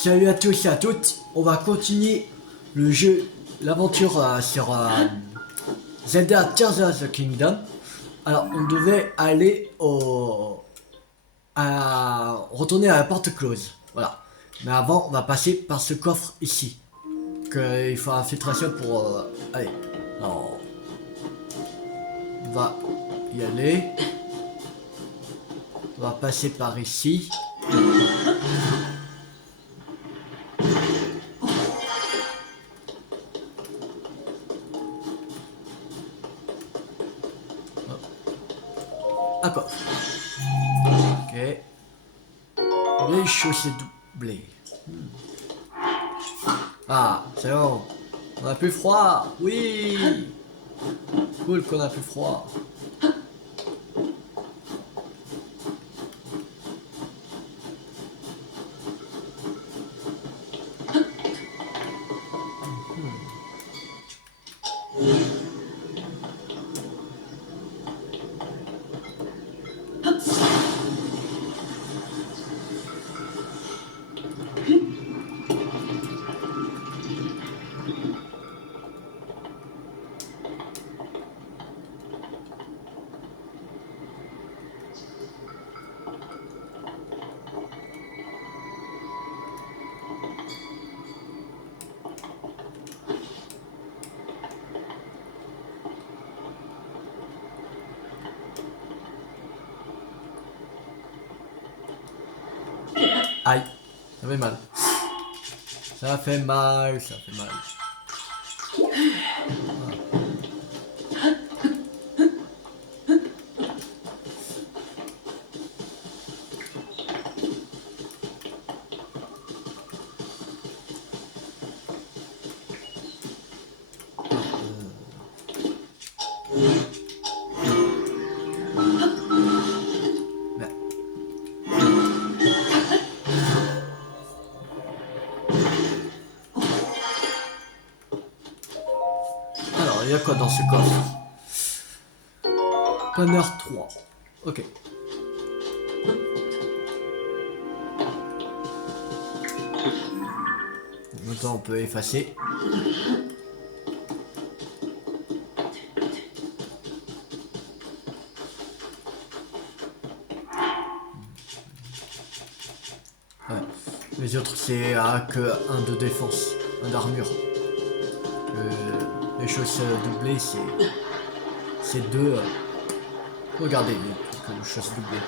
Salut à tous et à toutes, on va continuer le jeu, l'aventure sur Zelda Tears of the Kingdom. Alors on devait aller retourner à la porte close, voilà. Mais avant on va passer par ce coffre ici, qu'il faut infiltration pour... allez, alors, on va y aller, on va passer par ici. Un coffre, ok. Les chaussées doublées. Ah, c'est bon. On a plus froid. Oui. Cool qu'on a plus froid. Aïe. Ça fait mal. Ça fait mal, ça fait mal. Mais- Alors, il y a quoi dans ce coffre? Panner 3. Ok. Maintenant, on peut effacer. Ouais. Les autres, c'est que un de défense, un d'armure. Les choses doublées, c'est deux. Regardez les choses doublées.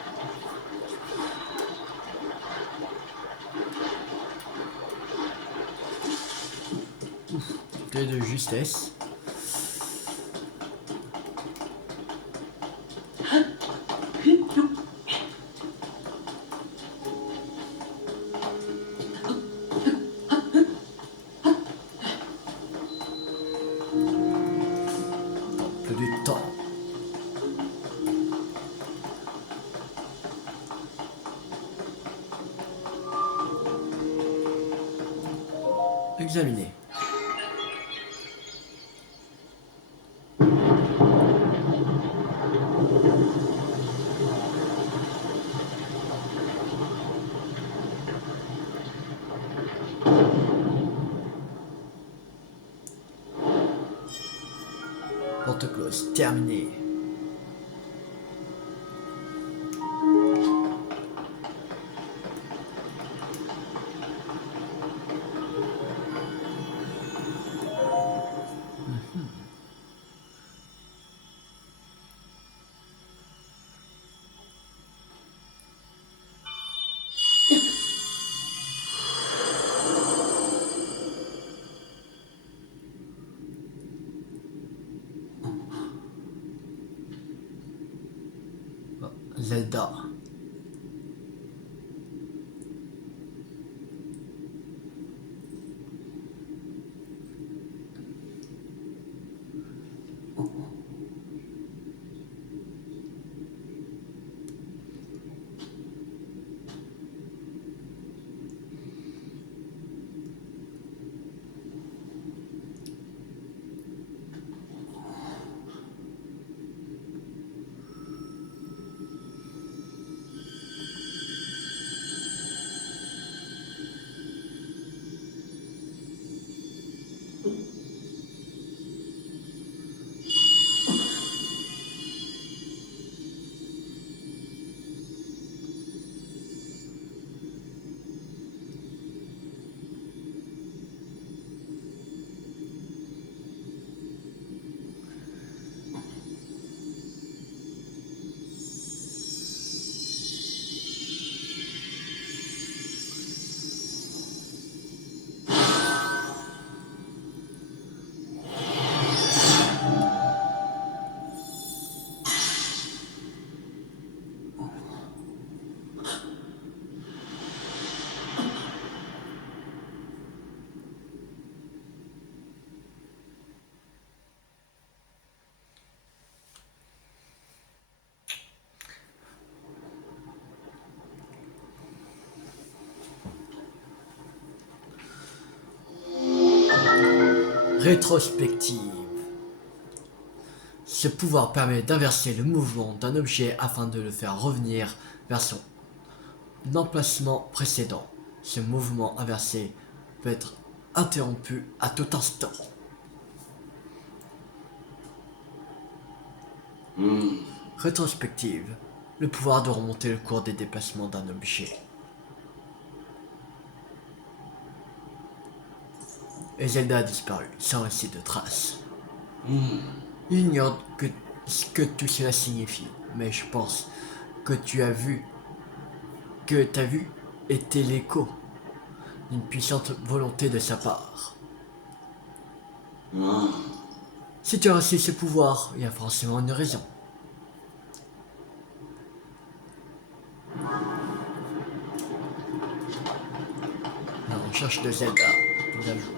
Clé de justesse. Plus du temps. Examiner. Porte close. Terminé. Rétrospective. Ce pouvoir permet d'inverser le mouvement d'un objet afin de le faire revenir vers son emplacement précédent. Ce mouvement inversé peut être interrompu à tout instant. Rétrospective. Le pouvoir de remonter le cours des déplacements d'un objet. Et Zelda a disparu, sans laisser de traces. J'ignore ce que tout cela signifie, mais je pense que ta vue était l'écho d'une puissante volonté de sa part. Si tu as reçu ce pouvoir, il y a forcément une raison. La recherche de Zelda, mise à jour.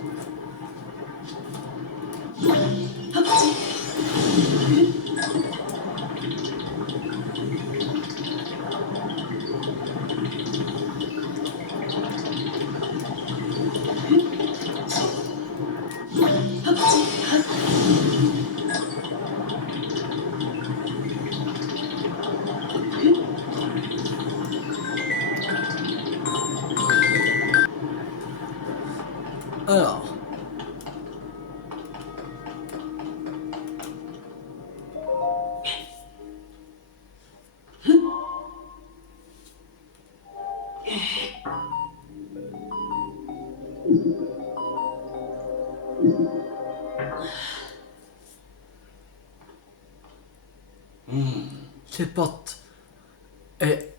Alors,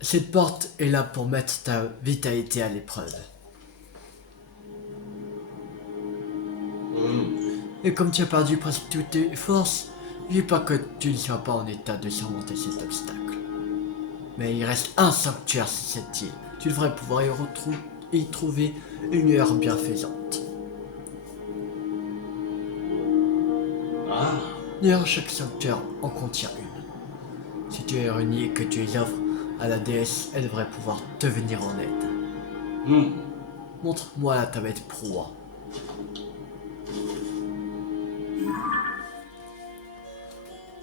cette porte est là pour mettre ta vitalité à l'épreuve. Et comme tu as perdu presque toutes tes forces, je dis pas que tu ne sois pas en état de surmonter cet obstacle. Mais il reste un sanctuaire sur cette île. Tu devrais pouvoir y trouver une lueur bienfaisante. D'ailleurs, chaque sanctuaire en contient une. Si tu es réuni et que tu les offres à la déesse, elle devrait pouvoir te venir en aide. Montre-moi la tablette proie.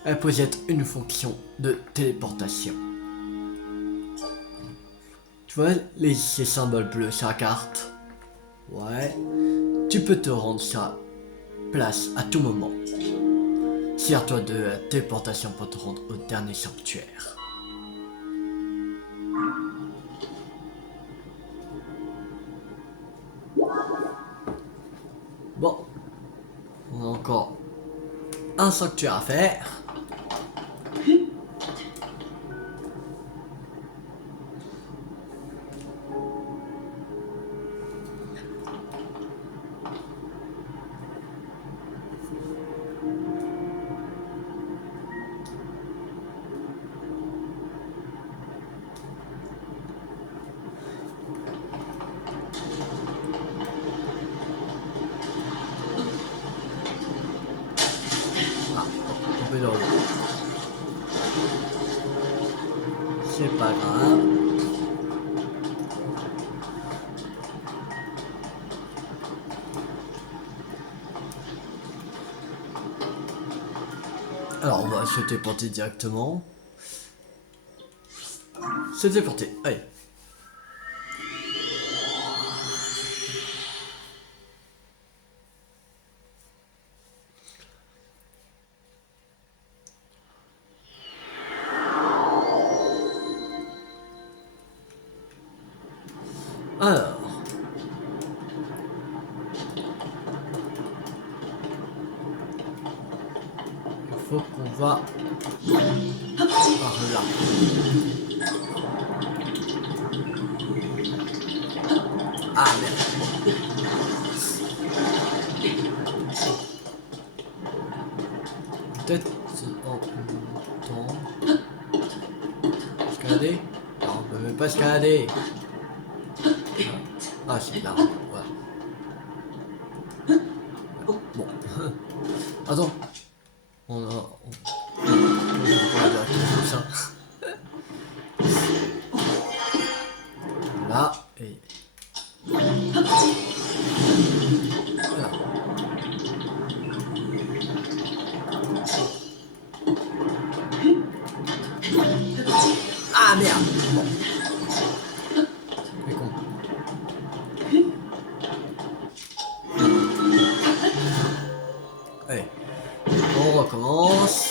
Elle possède une fonction de téléportation. Tu vois ces symboles bleus sur la carte? Ouais. Tu peux te rendre sur place à tout moment. Sers-toi de la téléportation pour te rendre au dernier sanctuaire. Bon. On a encore un sanctuaire à faire. C'est pas grave. Alors on va se téléporter directement. Se téléporter, allez. Alors. Il faut qu'on va par là. Ah merde. Peut-être en temps. Escalader? Non, on peut même pas escalader. Ah, c'est là. Voilà. Bon. Attends. On va directement ça. Là et. Voilà. merde. Bon. C'est con. Allez. On recommence.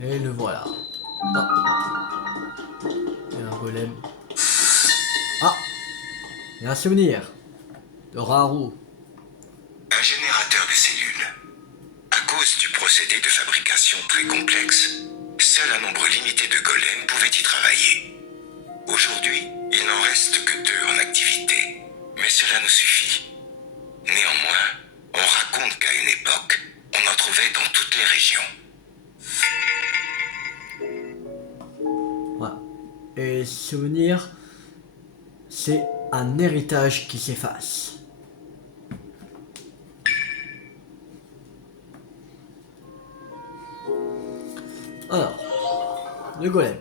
Et le voilà. Ah. Il y a un golem. Ah. Il y a un souvenir de Raoult. Un générateur de cellules. À cause du procédé de fabrication très complexe, seul un nombre limité de golems pouvait y travailler. Aujourd'hui, il n'en reste que 2 en activité, mais cela nous suffit. Néanmoins, on raconte qu'à une époque, on en trouvait dans toutes les régions. Voilà. Et souvenir, c'est un héritage qui s'efface. Alors, le golem.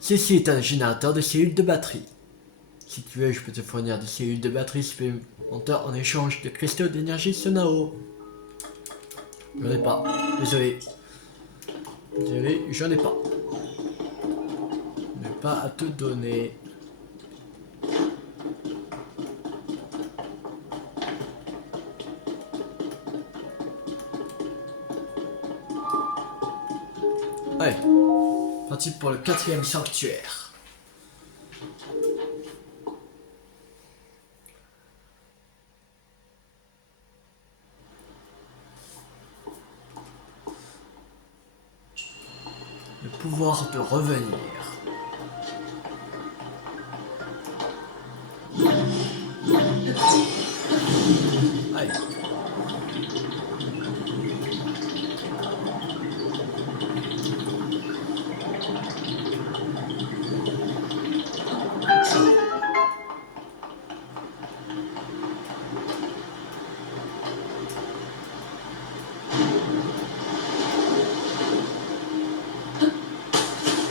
Ceci est un générateur de cellules de batterie. Si tu veux, je peux te fournir des cellules de batterie supplémentaires en échange de cristaux d'énergie Sonao. J'en ai pas. Désolé. Désolé, j'en ai pas. Je n'ai pas à te donner. Allez, parti pour le 4e sanctuaire. Le pouvoir de revenir. Allez.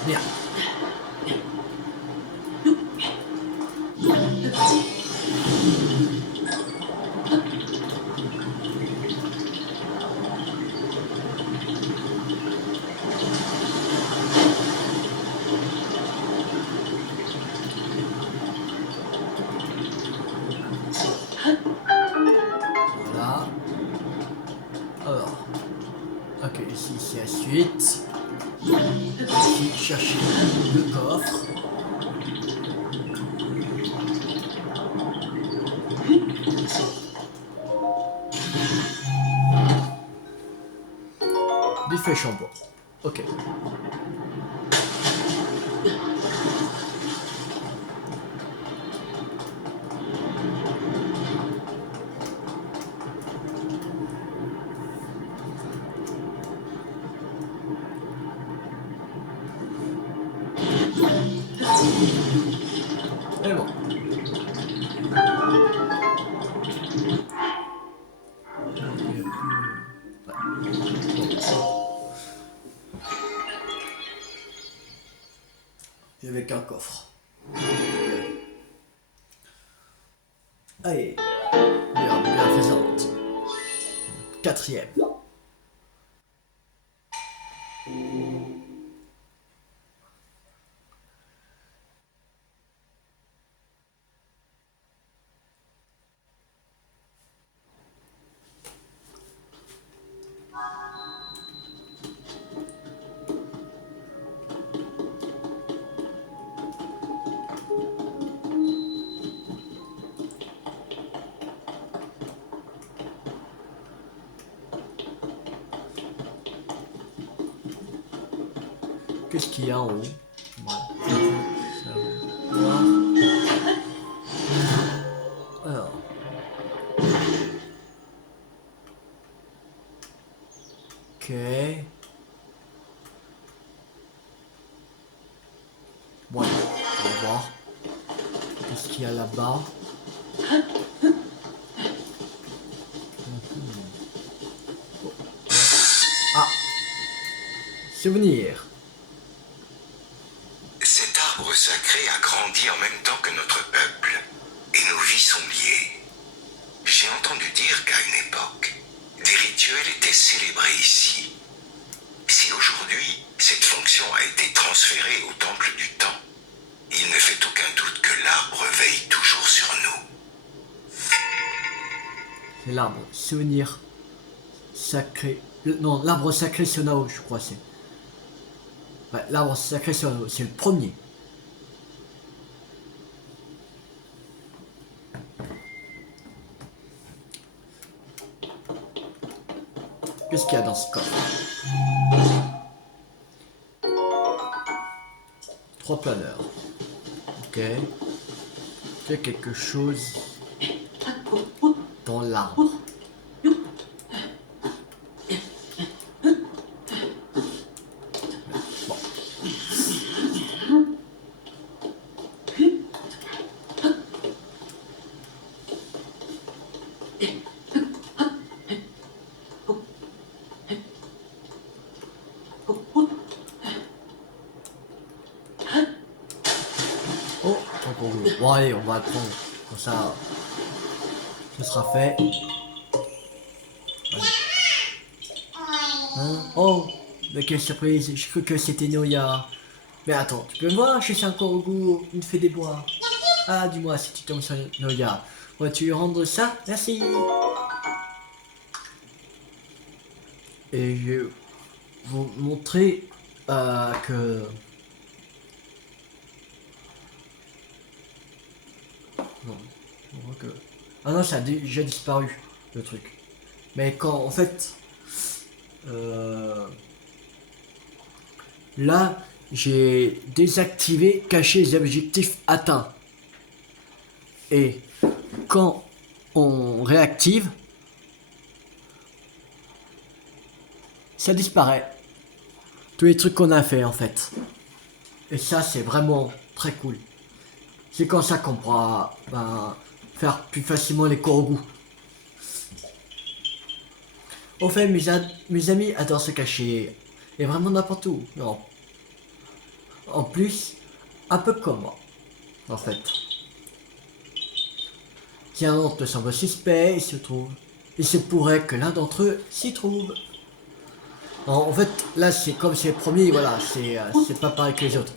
Bien. Voilà. Alors. Ok, ici c'est la suite. Ici, chercher le coffre. Buffet Chambon. Ok. Et bon. Et avec un coffre. Allez. Bien faisante. 4e. Qu'est-ce qu'il y a en haut? Ouais. Alors. qu'il y a là-bas. Ah, souvenir. Cet arbre sacré a grandi en même temps que notre peuple, et nos vies sont liées. J'ai entendu dire qu'à une époque, des rituels étaient célébrés ici. Si aujourd'hui, cette fonction a été transférée au temple du temps, il ne fait aucun doute que l'arbre veille toujours sur nous. C'est l'arbre souvenir sacré. Non, l'arbre sacré Sonao, je crois c'est. Ouais, l'arbre sacré Sonao, c'est le premier. Qu'est-ce qu'il y a dans ce coffre? 3 planeurs. Ok. Il y a quelque chose dans l'arbre. Bon. Oh, bon allez, on va le prendre. Comme ça, ce sera fait. Allez. Hein? Oh, mais quelle surprise, j'ai cru que c'était Noya. Mais attends, tu peux me voir, je suis encore au goût, une fée des bois. Ah, dis-moi si tu tombes sur Noya. Vas-tu rendre ça? Merci. Et je vais vous montrer que... Non, on voit que... Ah non, ça a déjà disparu, le truc. Mais quand, en fait... Là, j'ai désactivé cacher les objectifs atteints. Et quand on réactive, ça disparaît. Tous les trucs qu'on a fait en fait. Et ça, c'est vraiment très cool. C'est comme ça qu'on pourra faire plus facilement les Korogu. Au fait, mes amis adorent se cacher. Et vraiment n'importe où. Non. En plus, un peu comme moi. En fait. Si un autre te semble suspect, il se pourrait que l'un d'entre eux s'y trouve. En fait, là, c'est comme c'est le premier, voilà, c'est pas pareil que les autres.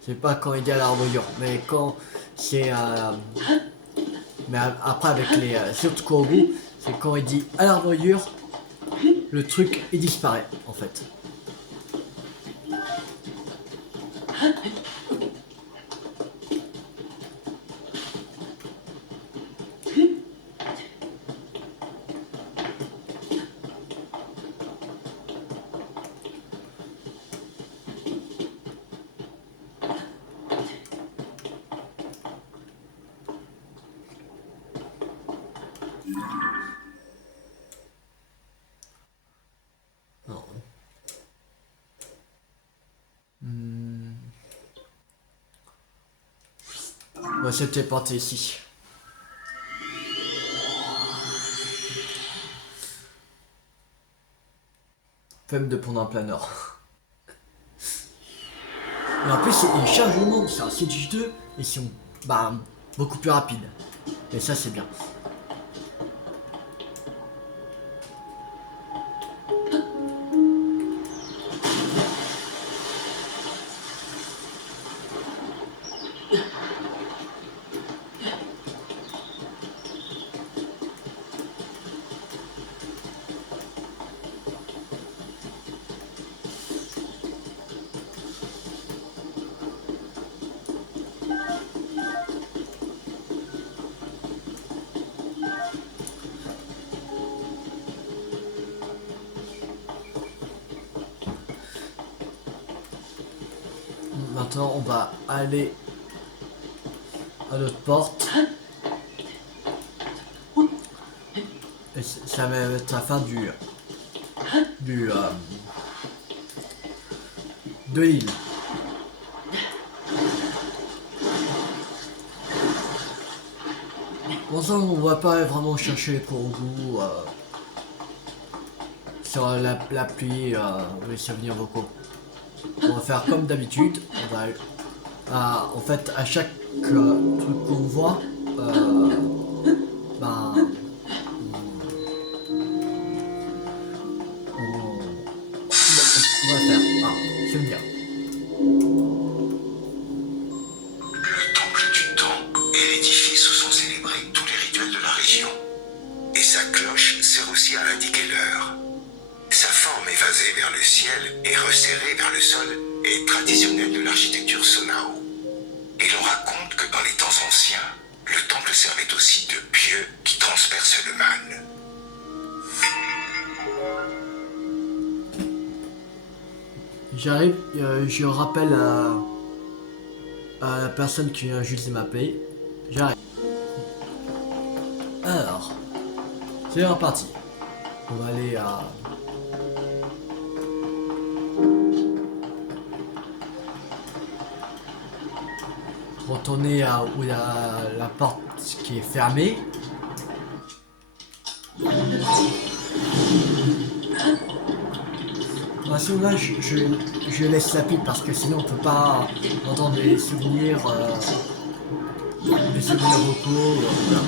C'est pas quand il dit à l'armure, mais quand c'est... mais après, avec les autres Korogu, c'est quand il dit à l'armure, le truc, il disparaît, en fait. Non. Moi, c'était porté ici. Femme de prendre un planeur. Et en plus, les chargements c'est un Siege 2 et sont beaucoup plus rapides. Et ça, c'est bien. Maintenant, on va aller à notre porte. Et ça va être la fin de l'île. Pour ça, on va pas vraiment chercher les Kourou sur la pluie ou les souvenirs vocaux. On va faire comme d'habitude. On va, en fait, à chaque truc qu'on voit, ben, on va faire souvenir. Le temple du temps est l'édifice où sont célébrés tous les rituels de la région. Et sa cloche sert aussi à indiquer l'heure. Sa forme évasée vers le ciel et resserrée vers le sol est traditionnelle de l'architecture Sonao. Et l'on raconte que dans les temps anciens, le temple servait aussi de pieu qui transperce le mal. J'arrive, je rappelle à la personne qui vient juste de m'appeler. J'arrive. Alors, c'est reparti. On va aller à... retourner à où il y a la porte qui est fermée. De toute façon là je laisse la pub parce que sinon on peut pas entendre les souvenirs vocaux. Voilà.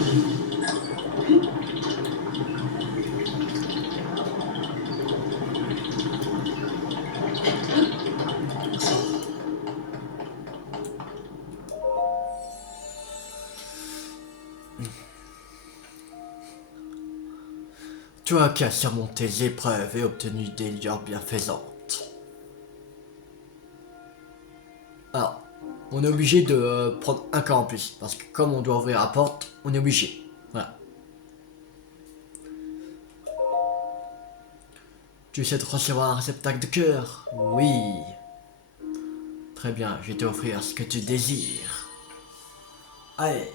Toi qui as surmonté les épreuves et obtenu des lueurs bienfaisantes. Alors, on est obligé de prendre un cas en plus, parce que comme on doit ouvrir la porte, on est obligé. Voilà. Tu sais de recevoir un réceptacle de cœur? Oui. Très bien, je vais t'offrir ce que tu désires. Allez.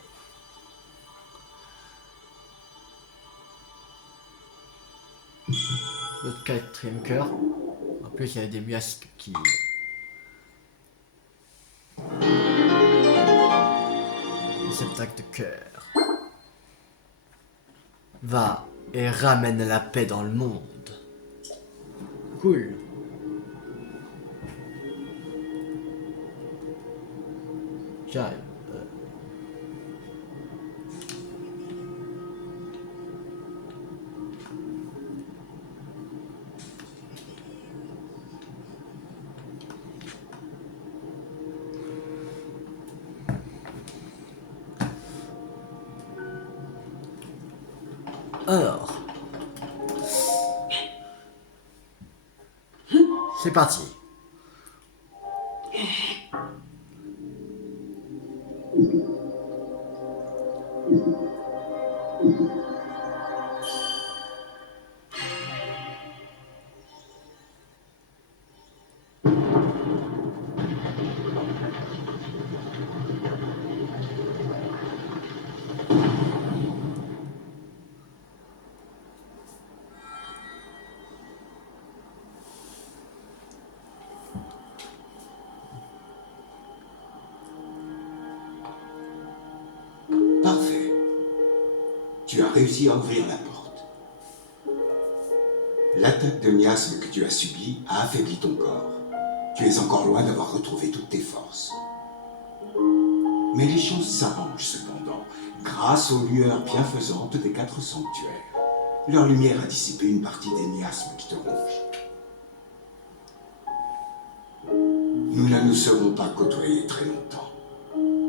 Le quatrième cœur. En plus, il y a des miasques qui... Réceptacle de cœur. Va et ramène la paix dans le monde. Cool. J'arrive. Alors, c'est parti. Parfait. Tu as réussi à ouvrir la porte. L'attaque de miasme que tu as subie a affaibli ton corps. Tu es encore loin d'avoir retrouvé toutes tes forces. Mais les choses s'arrangent cependant, grâce aux lueurs bienfaisantes des 4 sanctuaires. Leur lumière a dissipé une partie des miasmes qui te rongent. Nous ne nous serons pas côtoyés très longtemps,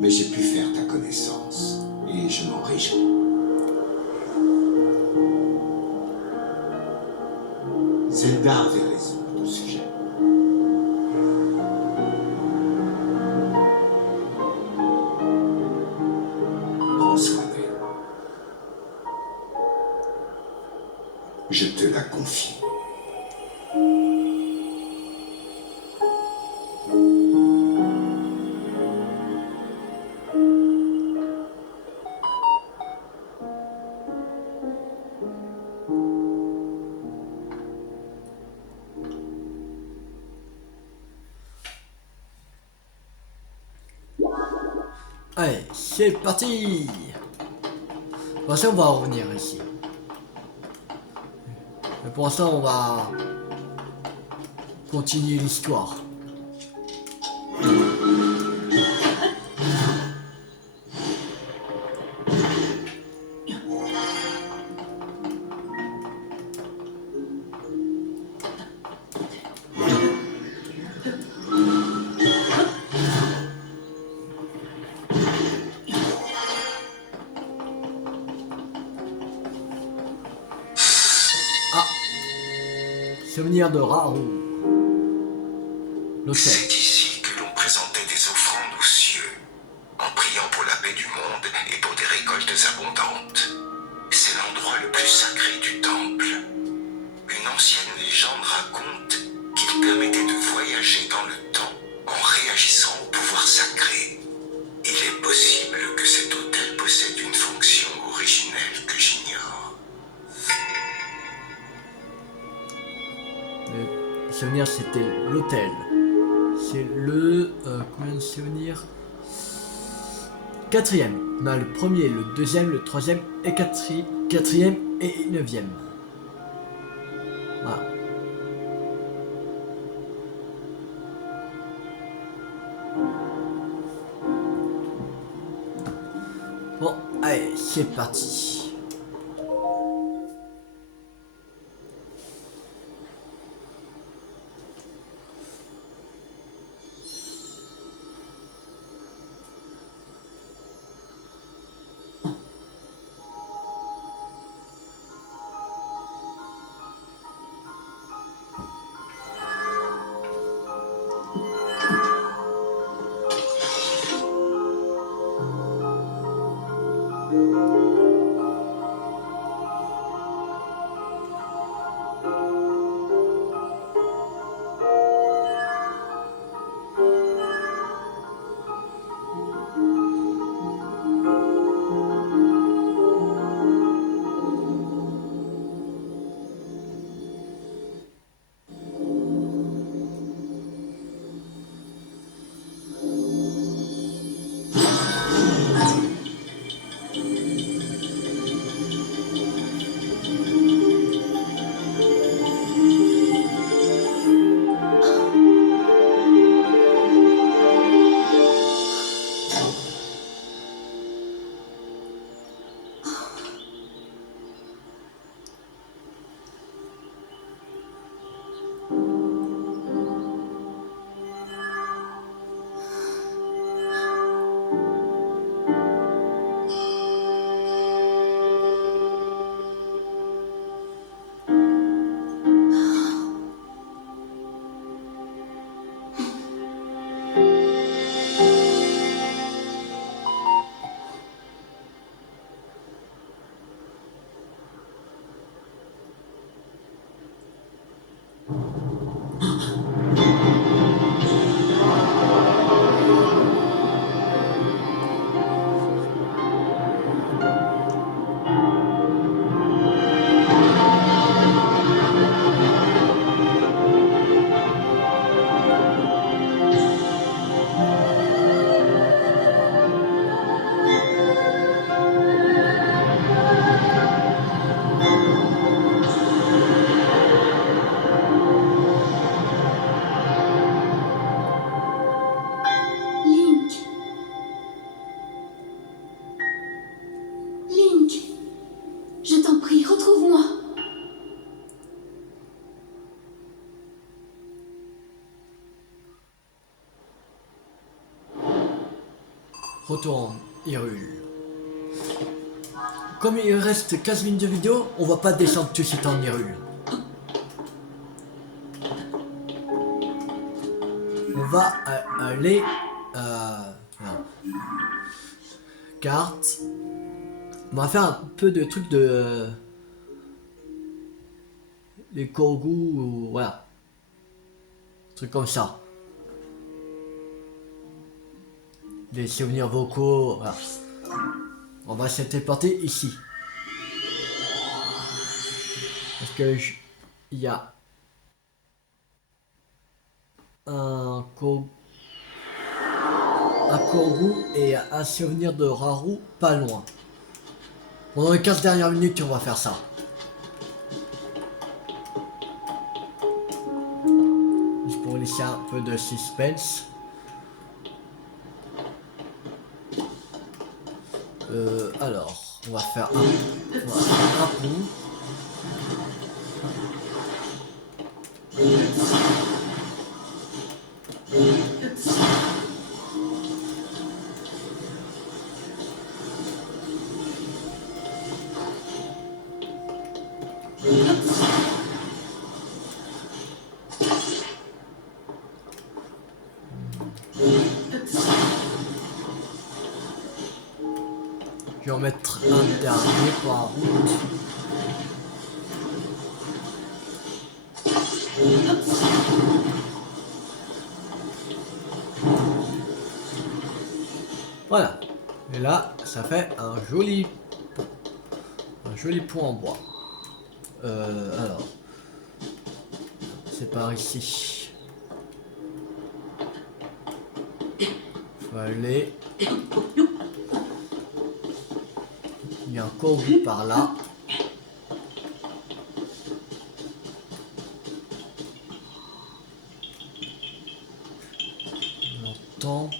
mais j'ai pu faire ta connaissance, et je m'en réjouis. Zelda avait raison à ton sujet. Prends soin d'elle. Je te la confie. Allez, c'est parti. Pour l'instant, on va revenir ici. Mais pour l'instant, on va continuer l'histoire. Souvenir de Raoult. L'hôtel. C'est ici que l'on présentait des offrandes aux cieux, en priant pour la paix du monde et pour des récoltes abondantes. C'est l'endroit le plus sacré du temple. Une ancienne légende raconte qu'il permettait de voyager dans le temps en réagissant au pouvoir sacré. Il est possible que cet hôtel possède une fonction originelle que j'ignore. Le souvenir, c'était l'hôtel. C'est le... combien de souvenirs? Quatrième. On a le premier, le deuxième, le troisième et quatrième et neuvième. Voilà. Bon, allez, c'est parti. Retour en Hyrule. Comme il reste 15 minutes de vidéo, on va pas descendre tout de suite en Hyrule. On va aller... carte. On va faire un peu de trucs de... les Kogu, ou voilà. Trucs comme ça. Des souvenirs vocaux, voilà. On va se téléporter ici. Parce que il y a un Kogu et un souvenir de Raoult pas loin. Pendant les 15 dernières minutes, on va faire ça. Juste pour laisser un peu de suspense. Alors, on va faire un pont. Je vais en mettre un dernier pour la route. Voilà. Et là, ça fait un joli pont en bois. Alors, c'est par ici. Faut aller. Il y a un courbe par là. On entend.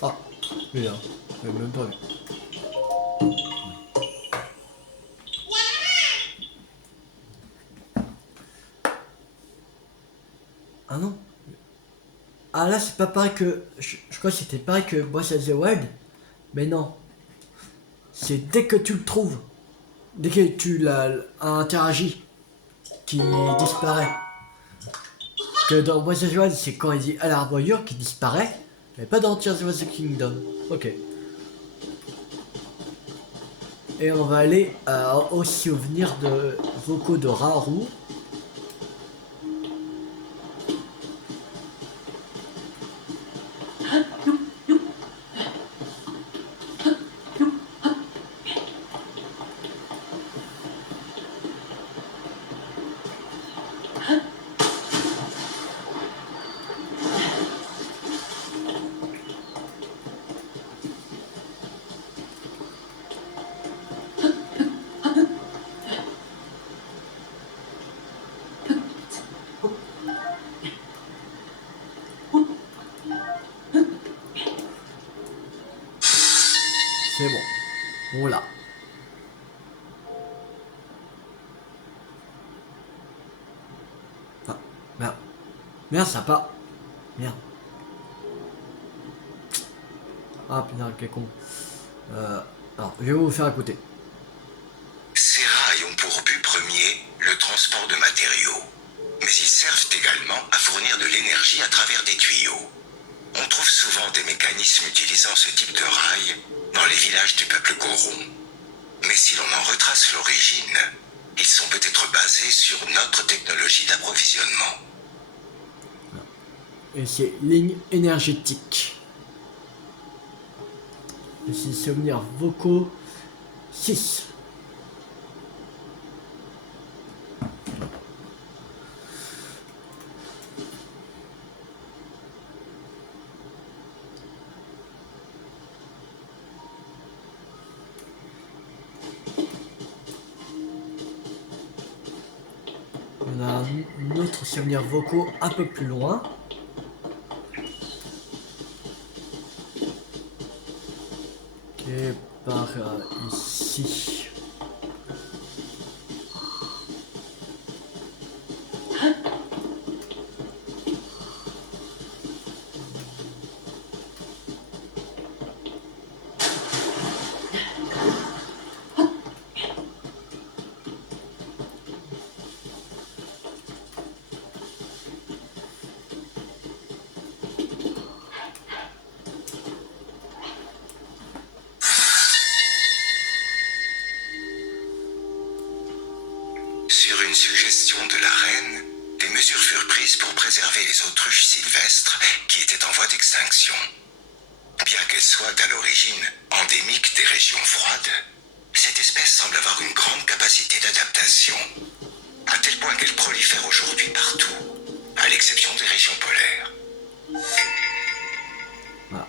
Ah, il est là. Je l'ai même pas vu. Ah non. Ah là, c'est pas pareil que. Je crois que c'était pareil que Breath of the Wild. Mais non. C'est dès que tu le trouves. Dès que tu l'as interagi. Qui disparaît. Que dans Breath of the Wild, c'est quand il dit à l'arboyure qui disparaît. Mais pas dans Tears of the Kingdom. Ok. Et on va aller au souvenir de vocaux de Raoru. C'est bon. On l'a. Ah, merde. Merde, ça part. Merde. Ah putain, quel con. Alors, je vais vous faire écouter. Ces rails ont pour but premier le transport de matériaux, mais ils servent également à fournir de l'énergie à travers des tuyaux. On trouve souvent des mécanismes utilisant ce type de rails dans les villages du peuple Goron. Mais si l'on en retrace l'origine, ils sont peut-être basés sur notre technologie d'approvisionnement. Et c'est ligne énergétique. Ici, souvenirs vocaux 6. On a un autre souvenir vocaux un peu plus loin. Qui est par ici. Sur une suggestion de la reine, des mesures furent prises pour préserver les autruches sylvestres qui étaient en voie d'extinction. Bien qu'elle soit à l'origine endémique des régions froides, cette espèce semble avoir une grande capacité d'adaptation, à tel point qu'elle prolifère aujourd'hui partout, à l'exception des régions polaires. Voilà.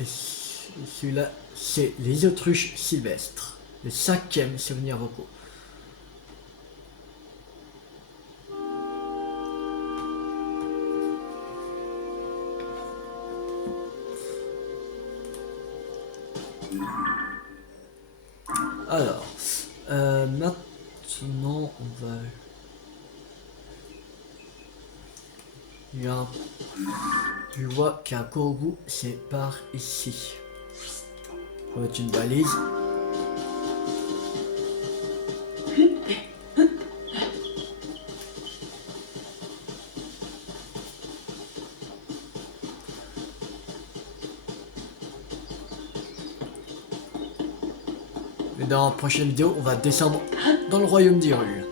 Et celui-là, c'est les autruches sylvestres. Le 5e souvenir vocaux. Alors, maintenant on va... Il y a un... Je vois qu'il y a un Korogu, c'est par ici. On va mettre une balise. Et dans la prochaine vidéo, on va descendre dans le royaume d'Hyrule.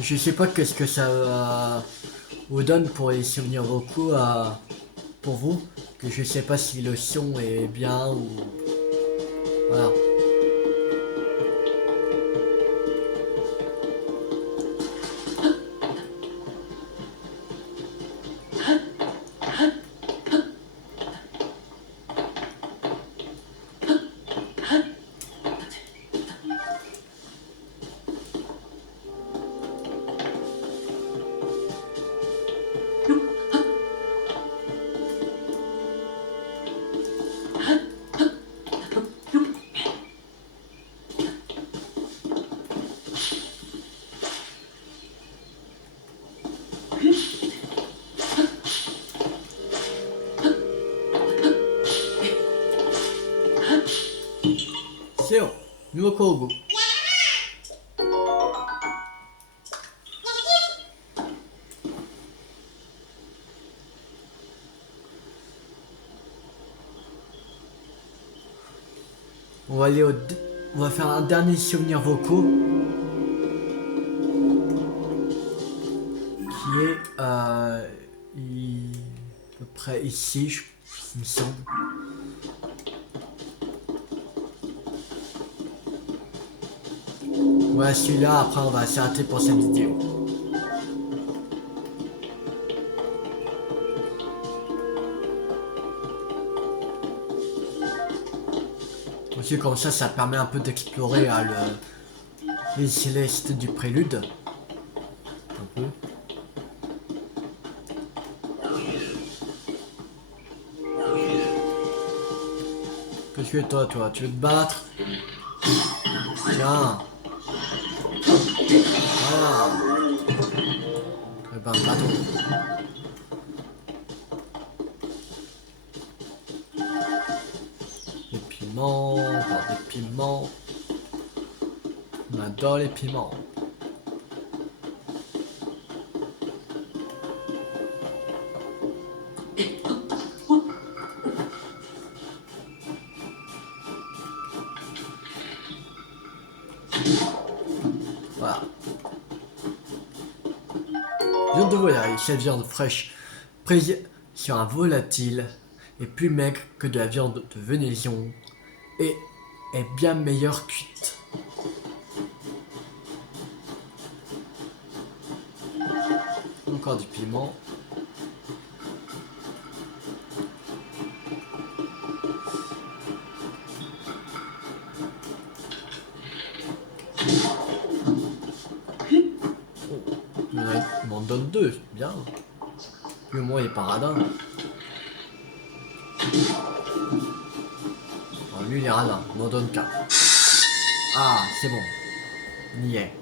Je sais pas qu'est-ce que ça vous donne pour les souvenirs vocaux pour vous. Que je sais pas si le son est bien ou... Voilà. C'est bon, nouveau Korogu. On va aller on va faire un dernier souvenir vocaux qui est à peu près ici, il me semble. Ouais, celui-là, après on va s'arrêter pour cette vidéo. Aussi comme ça permet un peu d'explorer les célestes du prélude. Un peu. Qu'est-ce que toi, tu veux te battre? Tiens. Voilà. Eh ben, bateau. Les piments, encore des piments. On adore les piments. Voilà. Viande de volaille, cette viande fraîche prise sur un volatile est plus maigre que de la viande de vénétion et est bien meilleure cuite. Encore du piment. Il m'en donne deux, bien. Lui au moins il est pas radin. Bon, lui il est radin, il m'en donne qu'un. Ah, c'est bon. On y est.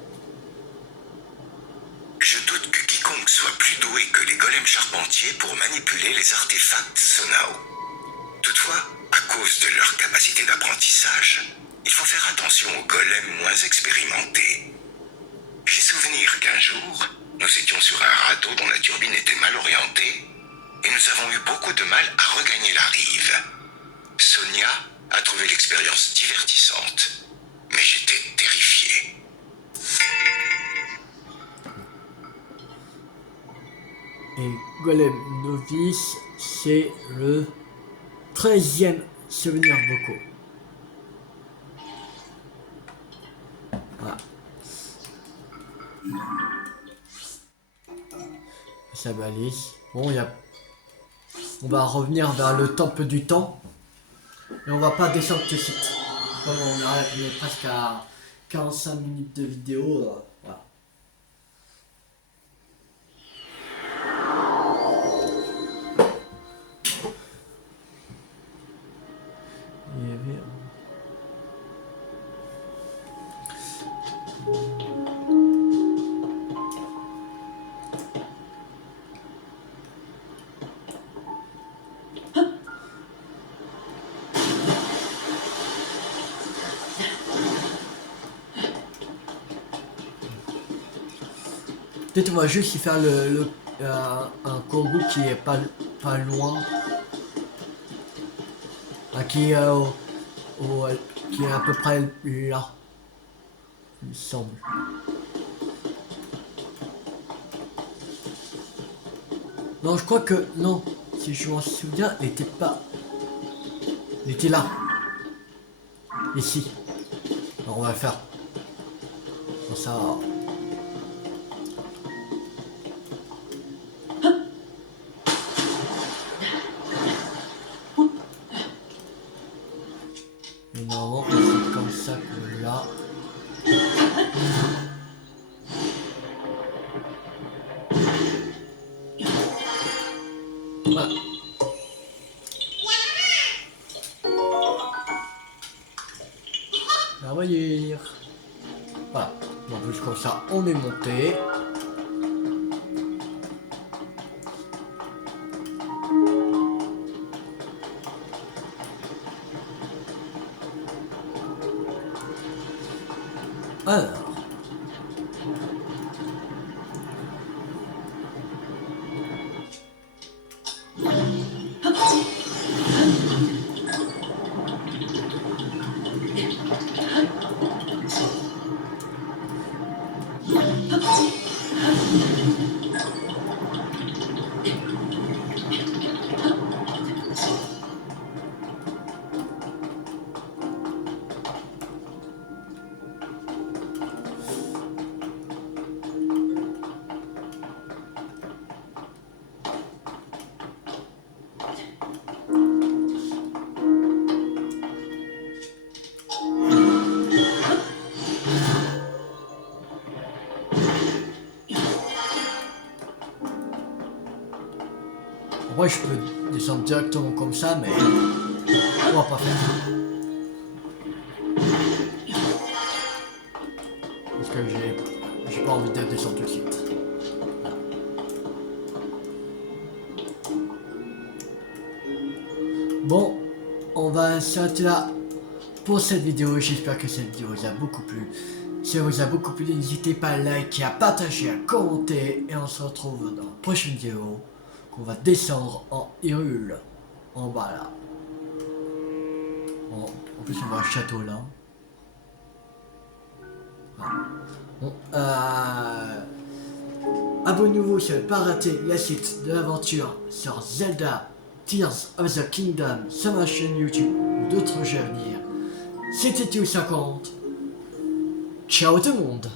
Je doute que quiconque soit plus doué que les golems charpentiers pour manipuler les artefacts Sonao. Toutefois, à cause de leur capacité d'apprentissage, il faut faire attention aux golems moins expérimentés. J'ai souvenir qu'un jour, nous étions sur un radeau dont la turbine était mal orientée et nous avons eu beaucoup de mal à regagner la rive. Sonia a trouvé l'expérience divertissante, mais j'étais terrifié. Et Golem Novice, c'est le 13e souvenir vocaux. Voilà. sa balise. Bon, on va revenir vers le temple du temps. Et on va pas descendre ce site. Comme on est presque à 45 minutes de vidéo. Voilà. Il y avait... Peut-être on va juste y faire un Kogu qui est pas loin. Ah, qui est qui est à peu près là. Il me semble. Non, je crois que... Non. Si je m'en souviens, il était pas... Il était là. Ici. Alors on va le faire. Comme ça... Et normalement, c'est comme ça que là... Voilà. On va voyir. Voilà. En plus comme ça, on est monté. Alors. Moi je peux descendre directement comme ça, mais on va pas faire. Parce que j'ai pas envie de descendre tout de suite. Voilà. Bon, on va s'arrêter là pour cette vidéo. J'espère que cette vidéo vous a beaucoup plu. Si elle vous a beaucoup plu, n'hésitez pas à liker, à partager, à commenter. Et on se retrouve dans la prochaine vidéo. On va descendre en Hyrule, en bas là. En plus on voit un château là. Voilà. Bon, abonnez-vous si vous n'avez pas raté la suite de l'aventure sur Zelda Tears of the Kingdom sur ma chaîne YouTube ou d'autres jeux à venir. C'était Théo50. Ciao tout le monde.